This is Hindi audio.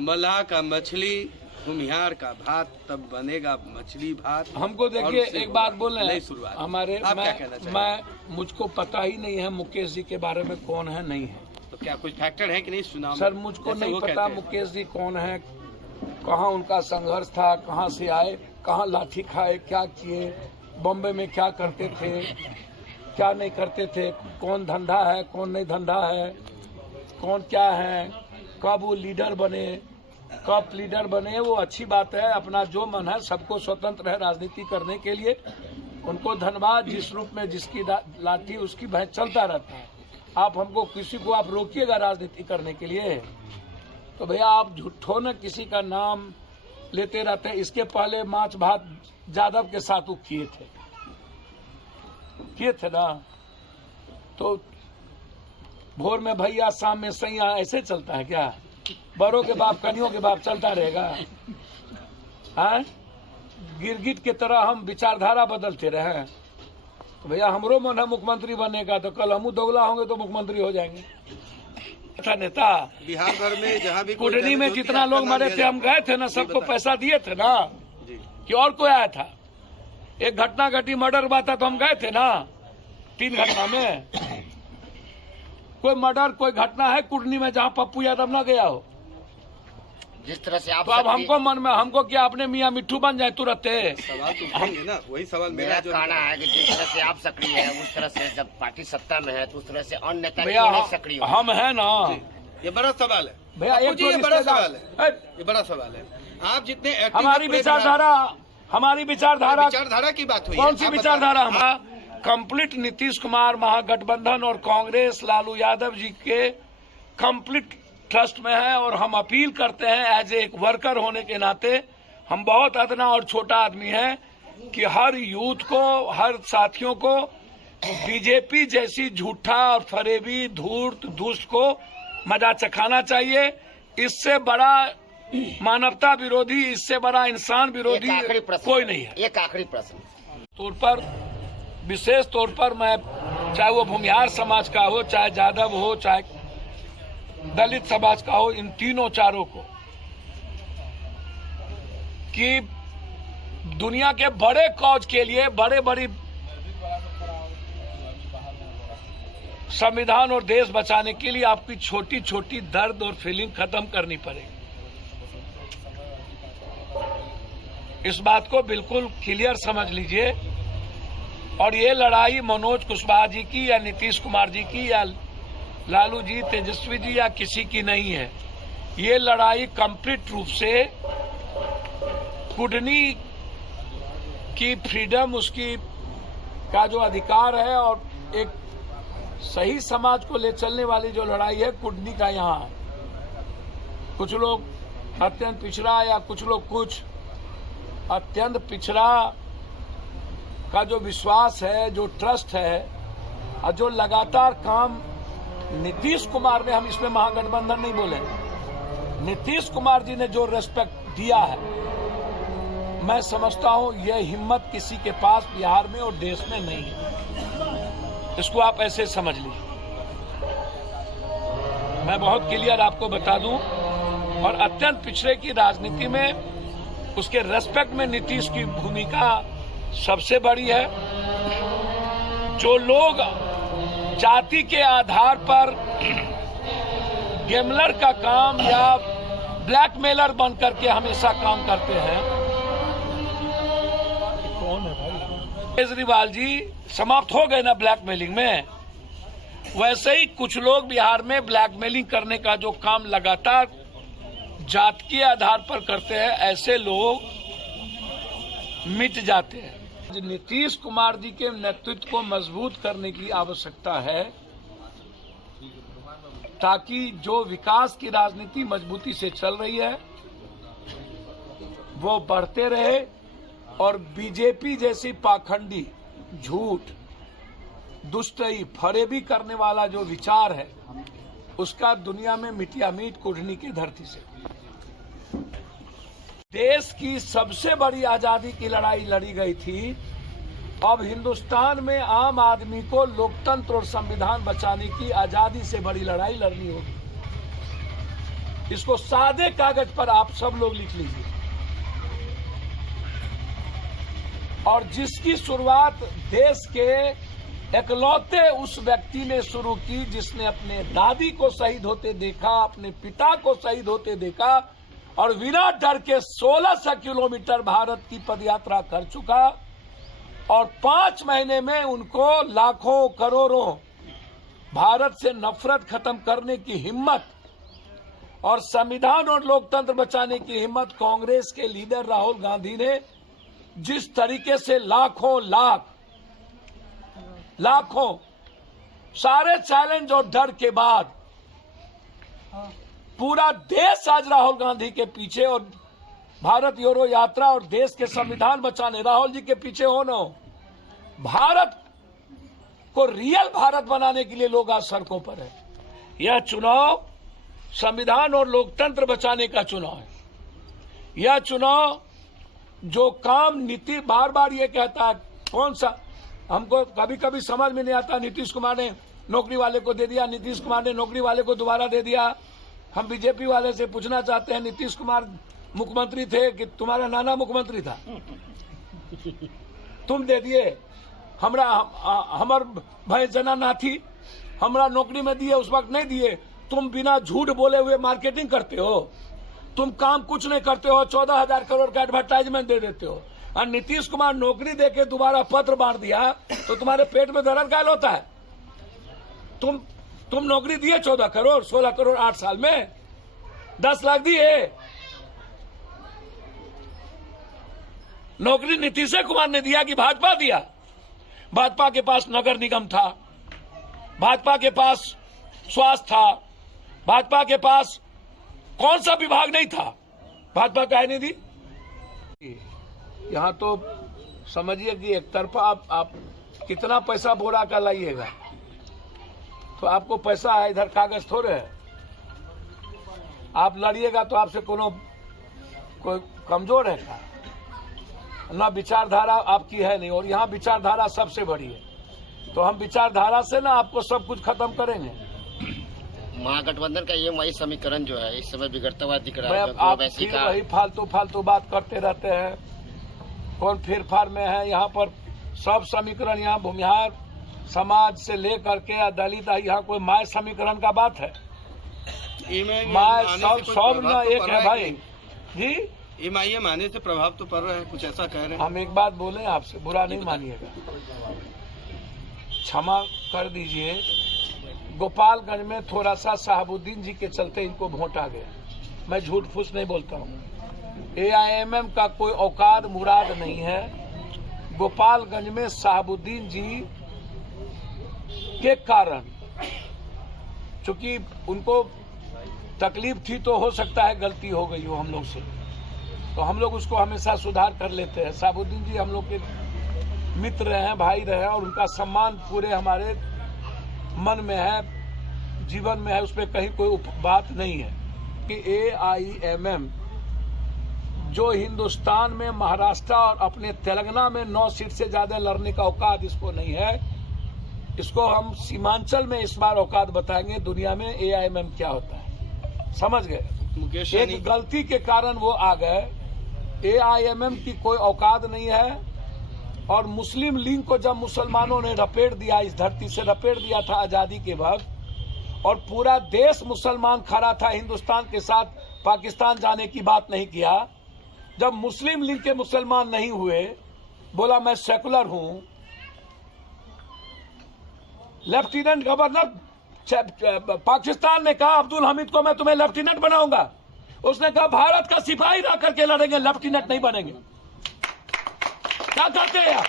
मलाह का मछली, भूमिहार का भात, तब बनेगा मछली भात। हमको देखिए एक बात बोले, नई शुरुआत हमारे आप क्या कहना चाहिए? मुझको पता ही नहीं है मुकेश जी के बारे में कौन है नहीं है। तो क्या कुछ फैक्टर है कि नहीं सुना? सर मुझको नहीं पता मुकेश जी कौन है, कहाँ उनका संघर्ष था, कहाँ से आए, कहाँ लाठी खाए, क्या किए, बॉम्बे में क्या करते थे, क्या नहीं करते थे, कौन धंधा है कौन नहीं धंधा है, कौन क्या है, कब वो लीडर बने, कब लीडर बने। वो अच्छी बात है, अपना जो मन है, सबको स्वतंत्र है राजनीति करने के लिए। उनको धन्यवाद, जिस रूप में जिसकी लाठी उसकी भैंस चलता रहता है। आप हमको किसी को आप रोकिएगा राजनीति करने के लिए तो भैया आप झूठो न किसी का नाम लेते रहते हैं। इसके पहले माछ भात यादव के साथ वो किए थे ना, तो भोर में भैया शाम में सैया, ऐसे चलता है क्या? बड़ों के बाप कनियों के बाप चलता रहेगा? हाँ, गिरगिट के तरह हम विचारधारा बदलते रहे तो भैया हमरो मन है मुख्यमंत्री बनने का, तो कल हम दोगला होंगे तो मुख्यमंत्री हो जाएंगे। नेता बिहार भर में जहाँ भी कुटनी में जितना लोग मरे थे, हम गए थे ना, सबको पैसा दिए थे ना कि और कोई आया था? एक घटना घटी, मर्डर हुआ था तो हम गए थे ना। 3 घटना में कोई मर्डर कोई घटना है कुटनी में जहाँ पप्पू यादव ना गया हो? जिस तरह से आप तो अब हमको मन में, हमको क्या अपने मियाँ मिट्ठू बन जाए तुरंत? सवाल तो उठाएंगे ना, वही सवाल मेरा कहना है कि जिस तरह से आप सक्रिय है, उस तरह से जब पार्टी सत्ता में है तो उस तरह से अन्य नेता भैया क्यों नहीं सक्रिय हो? हम है ना। ये बड़ा सवाल है भैया, एक ये बड़ा सवाल है, ये बड़ा सवाल है। आप जितने हमारी विचारधारा की बात हुई, कौन सी विचारधारा? हमारा कंप्लीट नीतीश कुमार, महागठबंधन और कांग्रेस लालू यादव जी के कंप्लीट ट्रस्ट में है। और हम अपील करते हैं एज एक वर्कर होने के नाते, हम बहुत अदना और छोटा आदमी है कि हर यूथ को, हर साथियों को बीजेपी जैसी झूठा और फरेबी धूर्त दुष्ट को मजा चखाना चाहिए। इससे बड़ा मानवता विरोधी, इससे बड़ा इंसान विरोधी कोई नहीं है। एक आखिरी प्रश्न तौर पर, विशेष तौर पर मैं, चाहे वो भूमिहार समाज का हो, चाहे यादव हो, चाहे दलित समाज का हो, इन तीनों चारों को कि दुनिया के बड़े कॉज के लिए, बड़ी संविधान और देश बचाने के लिए आपकी छोटी छोटी दर्द और फीलिंग खत्म करनी पड़ेगी। इस बात को बिल्कुल क्लियर समझ लीजिए। और ये लड़ाई मनोज कुशवाहा जी की या नीतीश कुमार जी की या लालू जी, तेजस्वी जी या किसी की नहीं है। ये लड़ाई कंप्लीट रूप से कुटनी की फ्रीडम, उसकी का जो अधिकार है और एक सही समाज को ले चलने वाली जो लड़ाई है कुटनी का। यहाँ कुछ लोग अत्यंत पिछड़ा या कुछ लोग कुछ अत्यंत पिछड़ा का जो विश्वास है, जो ट्रस्ट है और जो लगातार काम नीतीश कुमार ने, हम इसमें महागठबंधन नहीं बोले, नीतीश कुमार जी ने जो रेस्पेक्ट दिया है, मैं समझता हूं यह हिम्मत किसी के पास बिहार में और देश में नहीं है। इसको आप ऐसे समझ लीजिए। मैं बहुत क्लियर आपको बता दूं, और अत्यंत पिछड़े की राजनीति में उसके रेस्पेक्ट में नीतीश की भूमिका सबसे बड़ी है। जो लोग जाति के आधार पर गेमलर का काम या ब्लैकमेलर बन करके हमेशा काम करते हैं, कौन है भाई? केजरीवाल जी समाप्त हो गए ना ब्लैकमेलिंग में। वैसे ही कुछ लोग बिहार में ब्लैकमेलिंग करने का जो काम लगातार जात के आधार पर करते हैं, ऐसे लोग मिट जाते हैं। नीतीश कुमार जी के नेतृत्व को मजबूत करने की आवश्यकता है ताकि जो विकास की राजनीति मजबूती से चल रही है वो बढ़ते रहे और बीजेपी जैसी पाखंडी, झूठ, दुष्टई, फरेबी करने वाला जो विचार है उसका दुनिया में मिटिया मीट कुटनी की धरती से। देश की सबसे बड़ी आजादी की लड़ाई लड़ी गई थी। अब हिंदुस्तान में आम आदमी को लोकतंत्र और संविधान बचाने की आजादी से बड़ी लड़ाई लड़नी होगी। इसको सादे कागज पर आप सब लोग लिख लीजिए। और जिसकी शुरुआत देश के एकलौते उस व्यक्ति ने शुरू की जिसने अपने दादी को शहीद होते देखा, अपने पिता को शहीद होते देखा और बिना डर के 1600 किलोमीटर भारत की पदयात्रा कर चुका और 5 महीने में उनको लाखों करोड़ों भारत से नफरत खत्म करने की हिम्मत और संविधान और लोकतंत्र बचाने की हिम्मत कांग्रेस के लीडर राहुल गांधी ने जिस तरीके से लाखों सारे चैलेंज और डर के बाद पूरा देश आज राहुल गांधी के पीछे और भारत जोड़ो यात्रा और देश के संविधान बचाने राहुल जी के पीछे हो न हो, भारत को रियल भारत बनाने के लिए लोग आज सड़कों पर है। यह चुनाव संविधान और लोकतंत्र बचाने का चुनाव है। यह चुनाव जो काम नीति बार ये कहता है, कौन सा हमको कभी कभी समझ में नहीं आता। नीतीश कुमार ने नौकरी वाले को दे दिया, नीतीश कुमार ने नौकरी वाले को दोबारा दे दिया। हम बीजेपी वाले से पूछना चाहते हैं, नीतीश कुमार मुख्यमंत्री थे कि तुम्हारा नाना मुख्यमंत्री था? तुम दे दिए, हमार भाई जना ना थी, हमरा नौकरी में दिए, उस वक्त नहीं दिए। तुम बिना झूठ बोले हुए मार्केटिंग करते हो, तुम काम कुछ नहीं करते हो, 14,000 करोड़ का एडवर्टाइजमेंट दे देते हो। और नीतीश कुमार नौकरी देके दोबारा पत्र बांट दिया तो तुम्हारे पेट में दर्द कायल होता है। तुम नौकरी दिए 14 करोड़ 16 करोड़ 8 साल में 10 लाख दिए। नौकरी नीतीश कुमार ने दिया कि भाजपा दिया? भाजपा के पास नगर निगम था, भाजपा के पास स्वास्थ्य था, भाजपा के पास कौन सा विभाग नहीं था? भाजपा काहे नहीं दी? यहाँ तो समझिए कि एक तरफा आप कितना पैसा बोरा का लाइएगा तो आपको पैसा है, इधर कागज थोड़े है। आप लड़िएगा तो आपसे कोई कमजोर है क्या? ना विचारधारा आपकी है नहीं, और यहाँ विचारधारा सबसे बड़ी है। तो हम विचारधारा से ना आपको सब कुछ खत्म करेंगे। महागठबंधन का ये वही समीकरण जो है इस समय बिगड़ता हुआ दिख रहा है। आप फिर वही फालतू बात करते रहते हैं। कौन फेर फार में है? यहाँ पर सब समीकरण, यहाँ भूमिहार समाज से लेकर के दलित, यहाँ कोई माय समीकरण का बात है? माय सब ना एक है भाई जी। एमआईएम आने से प्रभाव तो पड़ रहा है, कुछ ऐसा कह रहे हैं। हम एक बात बोले आपसे, बुरा नहीं मानिएगा, क्षमा कर दीजिए। गोपालगंज में थोड़ा सा शहाबुद्दीन जी के चलते इनको वोट आ गया। मैं झूठ फूस नहीं बोलता हूँ। एआईएमएम का कोई औकात मुराद नहीं है। गोपालगंज में शहाबुद्दीन जी के कारण, चूंकि उनको तकलीफ थी तो हो सकता है गलती हो गई हो हम लोग से, तो हम लोग उसको हमेशा सुधार कर लेते हैं। शहाबुद्दीन जी हम लोग के मित्र रहे हैं, भाई रहे हैं, और उनका सम्मान पूरे हमारे मन में है, जीवन में है, उसमें कहीं कोई बात नहीं है कि एआईएमएम जो हिंदुस्तान में महाराष्ट्र और अपने तेलंगाना में 9 सीट से ज्यादा लड़ने का औकात इसको नहीं है। इसको हम सीमांचल में इस बार औकात बताएंगे दुनिया में एआईएमएम क्या होता है, समझ गए? एक गलती के कारण वो आ गए। एआईएमएम की कोई औकात नहीं है। और मुस्लिम लीग को जब मुसलमानों ने लपेट दिया, इस धरती से लपेट दिया था आजादी के वक्त, और पूरा देश मुसलमान खड़ा था हिंदुस्तान के साथ, पाकिस्तान जाने की बात नहीं किया। जब मुस्लिम लीग के मुसलमान नहीं हुए, बोला मैं सेकुलर हूं, लेफ्टिनेंट गवर्नर पाकिस्तान ने कहा अब्दुल हमीद को मैं तुम्हें लेफ्टिनेंट बनाऊंगा। उसने कहा भारत का सिपाही रह करके लड़ेंगे, लेफ्टिनेंट नहीं बनेंगे। क्या करते हैं आप?